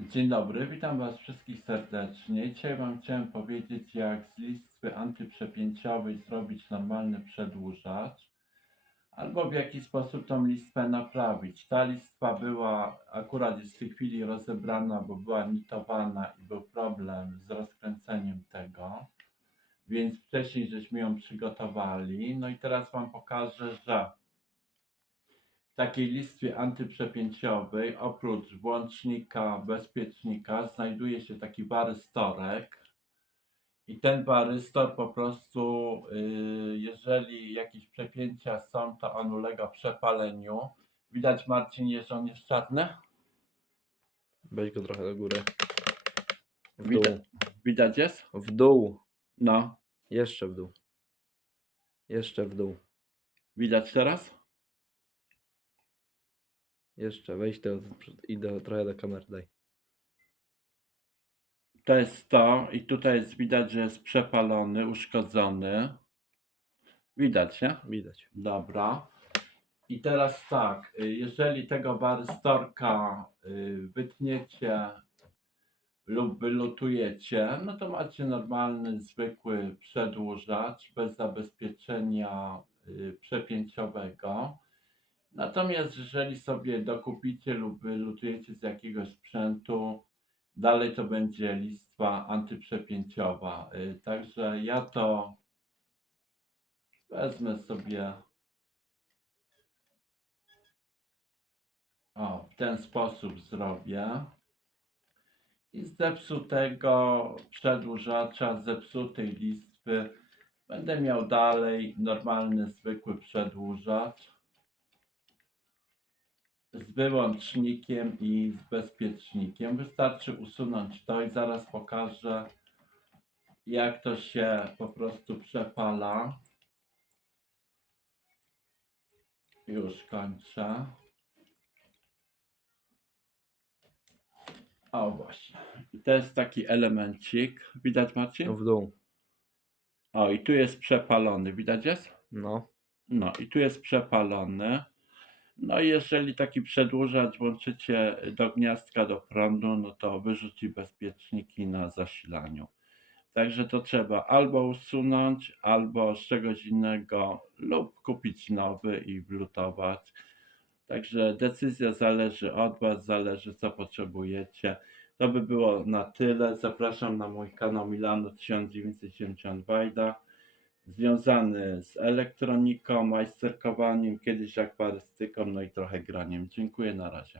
Dzień dobry, witam Was wszystkich serdecznie. Dzisiaj Wam chciałem powiedzieć, jak z listwy antyprzepięciowej zrobić normalny przedłużacz, albo w jaki sposób tą listwę naprawić. Ta listwa była, akurat jest w tej chwili rozebrana, bo była nitowana i był problem z rozkręceniem tego, więc wcześniej żeśmy ją przygotowali. No i teraz Wam pokażę, że takiej listwie antyprzepięciowej oprócz włącznika, bezpiecznika znajduje się taki warystorek i ten warystor po prostu, yy, jeżeli jakieś przepięcia są, to on ulega przepaleniu. Widać Marcinie, że on jest czarny? Weź go trochę do góry. W dół. Widać, widać jest? W dół. No. Jeszcze w dół. Jeszcze w dół. Widać teraz? Jeszcze. Weź to i do, trochę do kamery daj. To jest to i tutaj jest widać, że jest przepalony, uszkodzony. Widać, nie? Widać. Dobra. I teraz tak, jeżeli tego warystorka y, wytniecie lub wylutujecie, no to macie normalny, zwykły przedłużacz bez zabezpieczenia y, przepięciowego. Natomiast jeżeli sobie dokupicie lub wylutujecie z jakiegoś sprzętu, dalej to będzie listwa antyprzepięciowa. Y, Także ja to wezmę sobie O, w ten sposób zrobię. I z zepsutego przedłużacza, zepsutej listwy będę miał dalej normalny, zwykły przedłużacz z wyłącznikiem i z bezpiecznikiem. Wystarczy usunąć to i zaraz pokażę, jak to się po prostu przepala. Już kończę. O właśnie. I to jest taki elemencik. Widać Marcin? W dół. O i tu jest przepalony. Widać jest? No. No i tu jest przepalony. No i jeżeli taki przedłużacz włączycie do gniazdka do prądu, no to wyrzuci bezpieczniki na zasilaniu. Także to trzeba albo usunąć, albo z czegoś innego, lub kupić nowy i wlutować. Także decyzja zależy od Was, zależy co potrzebujecie. To by było na tyle. Zapraszam na mój kanał Milano 1970 Wajda związany z elektroniką, majsterkowaniem, kiedyś akwarystyką, no i trochę graniem. Dziękuję, na razie.